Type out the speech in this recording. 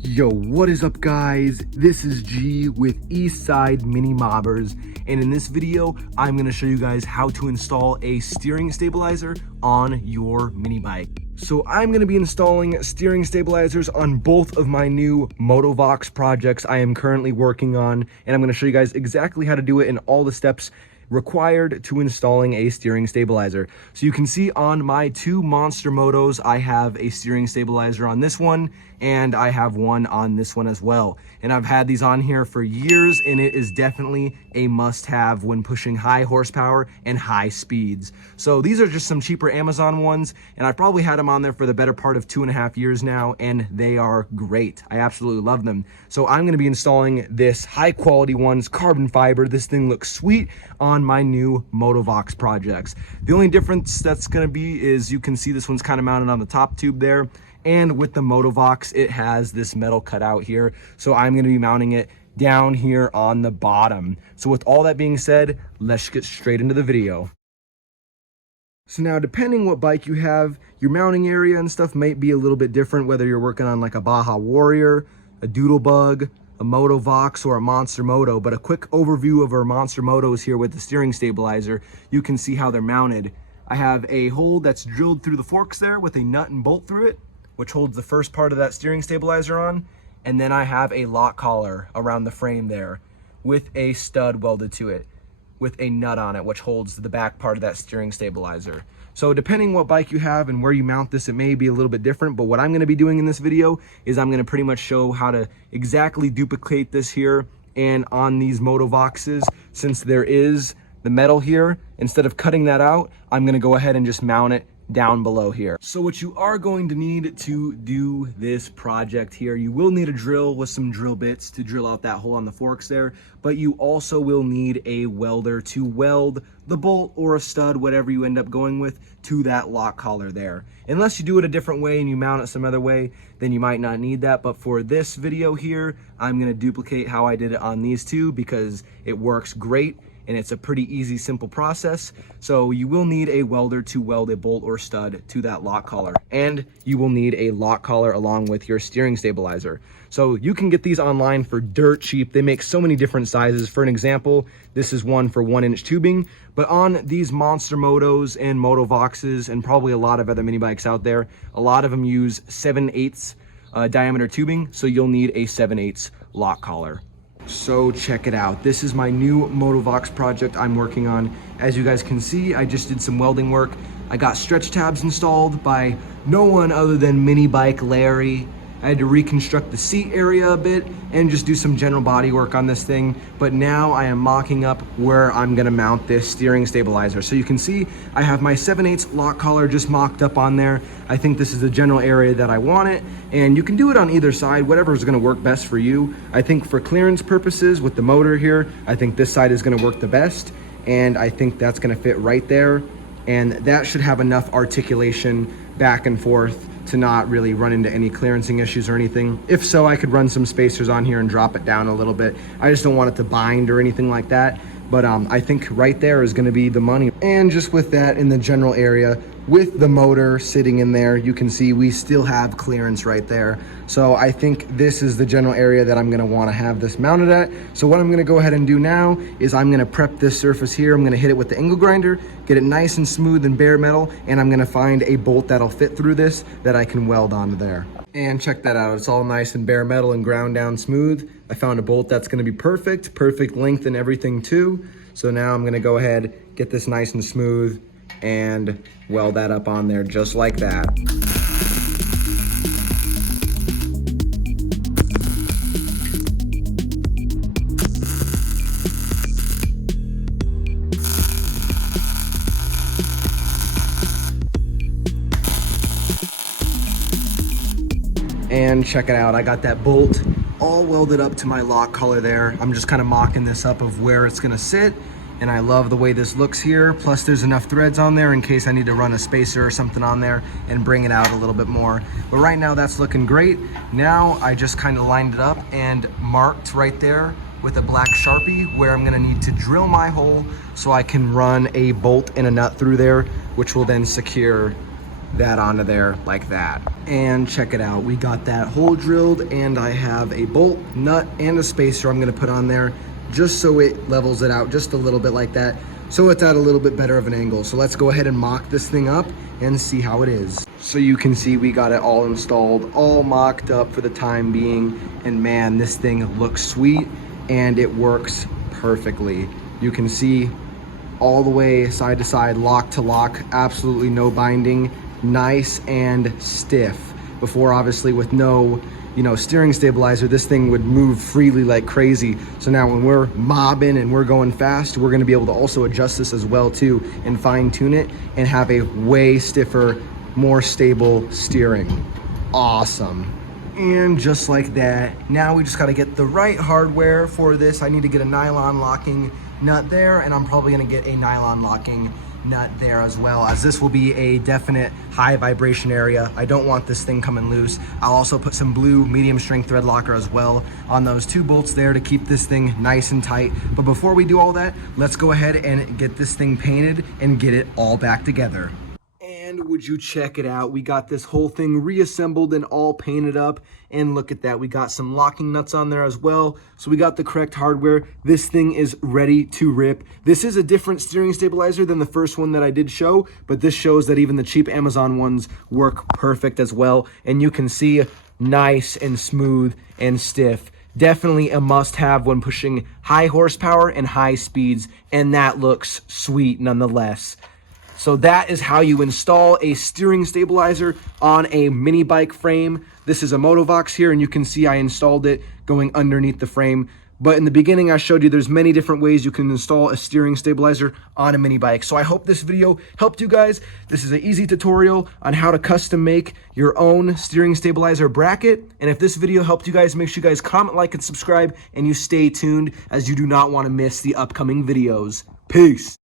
Yo, what is up guys? This is G with EastSideMiniMobberz, and in this video, I'm gonna show you guys how to install a steering stabilizer on your mini bike. So I'm gonna be installing steering stabilizers on both of my new motovox projects I am currently working on, and I'm gonna show you guys exactly how to do it and all the steps required to installing a steering stabilizer. So you can see on my two monster motos, I have a steering stabilizer on this one, and I have one on this one as well. And I've had these on here for years, and it is definitely a must-have when pushing high horsepower and high speeds. So these are just some cheaper Amazon ones, and I've probably had them on there for the better part of 2.5 years now, and they are great. I absolutely love them. So I'm gonna be installing this high-quality ones, carbon fiber. This thing looks sweet on my new motovox projects. The only difference that's gonna be is you can see this one's kind of mounted on the top tube there, and with the motovox it has this metal cutout here, so I'm going to be mounting it down here on the bottom. So with all that being said, let's get straight into the video. So now, depending what bike you have, your mounting area and stuff might be a little bit different, whether you're working on like a Baja Warrior, a Doodlebug, a motovox, or a monster moto. But a quick overview of our monster motos here with the steering stabilizer, you can see how they're mounted. I have a hole that's drilled through the forks there with a nut and bolt through it, which holds the first part of that steering stabilizer on. And then I have a lock collar around the frame there with a stud welded to it with a nut on it, which holds the back part of that steering stabilizer. So depending what bike you have and where you mount this, it may be a little bit different, but what I'm gonna be doing in this video is I'm gonna pretty much show how to exactly duplicate this here and on these motovoxes. Since there is the metal here, instead of cutting that out, I'm gonna go ahead and just mount it down below here. So what you are going to need to do this project here, you will need a drill with some drill bits to drill out that hole on the forks there, but you also will need a welder to weld the bolt or a stud, whatever you end up going with, to that lock collar there. Unless you do it a different way and you mount it some other way, then you might not need that. But for this video here, I'm gonna duplicate how I did it on these two because it works great. And it's a pretty easy, simple process. So you will need a welder to weld a bolt or stud to that lock collar. And you will need a lock collar along with your steering stabilizer. So you can get these online for dirt cheap. They make so many different sizes. For an example, this is one for 1-inch tubing. But on these monster motos and motovoxes and probably a lot of other mini bikes out there, a lot of them use 7/8 diameter tubing. So you'll need a 7/8 lock collar. So check it out. This is my new motovox project I'm working on. As you guys can see, I just did some welding work. I got stretch tabs installed by no one other than Minibike Larry. I had to reconstruct the seat area a bit and just do some general body work on this thing. But now I am mocking up where I'm gonna mount this steering stabilizer. So you can see I have my 7/8 lock collar just mocked up on there. I think this is the general area that I want it. And you can do it on either side, whatever is gonna work best for you. I think for clearance purposes with the motor here, I think this side is gonna work the best. And I think that's gonna fit right there. And that should have enough articulation back and forth to not really run into any clearancing issues or anything. If so, I could run some spacers on here and drop it down a little bit. I just don't want it to bind or anything like that. But I think right there is gonna be the money. And just with that in the general area, with the motor sitting in there, you can see we still have clearance right there. So I think this is the general area that I'm gonna wanna have this mounted at. So what I'm gonna go ahead and do now is I'm gonna prep this surface here. I'm gonna hit it with the angle grinder, get it nice and smooth and bare metal, and I'm gonna find a bolt that'll fit through this that I can weld onto there. And check that out, it's all nice and bare metal and ground down smooth. I found a bolt that's gonna be perfect length and everything too. So now I'm gonna go ahead, get this nice and smooth and weld that up on there just like that. And check it out, I got that bolt all welded up to my lock collar there. I'm just kind of mocking this up of where it's gonna sit, and I love the way this looks here. Plus there's enough threads on there in case I need to run a spacer or something on there and bring it out a little bit more. But right now that's looking great. Now I just kind of lined it up and marked right there with a black Sharpie where I'm gonna need to drill my hole so I can run a bolt and a nut through there, which will then secure that onto there like that. And check it out, we got that hole drilled, and I have a bolt, nut, and a spacer I'm gonna put on there just so it levels it out just a little bit like that, so it's at a little bit better of an angle. So let's go ahead and mock this thing up and see how it is. So you can see we got it all installed, all mocked up for the time being, and man, this thing looks sweet and it works perfectly. You can see all the way side to side, lock to lock, absolutely no binding, nice and stiff. Before, obviously, with no steering stabilizer, this thing would move freely like crazy. So now when we're mobbing and we're going fast, we're going to be able to also adjust this as well too, and fine tune it and have a way stiffer, more stable steering. Awesome. And just like that, now we just got to get the right hardware for this. I need to get a nylon locking nut there, and I'm probably going to get a nylon locking nut there as well, as this will be a definite high vibration area. I don't want this thing coming loose. I'll also put some blue medium strength thread locker as well on those 2 bolts there to keep this thing nice and tight. But before we do all that, let's go ahead and get this thing painted and get it all back together. And would you check it out, we got this whole thing reassembled and all painted up, and look at that, we got some locking nuts on there as well, so we got the correct hardware. This thing is ready to rip. This is a different steering stabilizer than the first one that I did show, but this shows that even the cheap Amazon ones work perfect as well, and you can see nice and smooth and stiff. Definitely a must-have when pushing high horsepower and high speeds, and that looks sweet nonetheless. So that is how you install a steering stabilizer on a mini bike frame. This is a motovox here, and you can see I installed it going underneath the frame. But in the beginning, I showed you there's many different ways you can install a steering stabilizer on a mini bike. So I hope this video helped you guys. This is an easy tutorial on how to custom make your own steering stabilizer bracket. And if this video helped you guys, make sure you guys comment, like, and subscribe, and you stay tuned, as you do not want to miss the upcoming videos. Peace.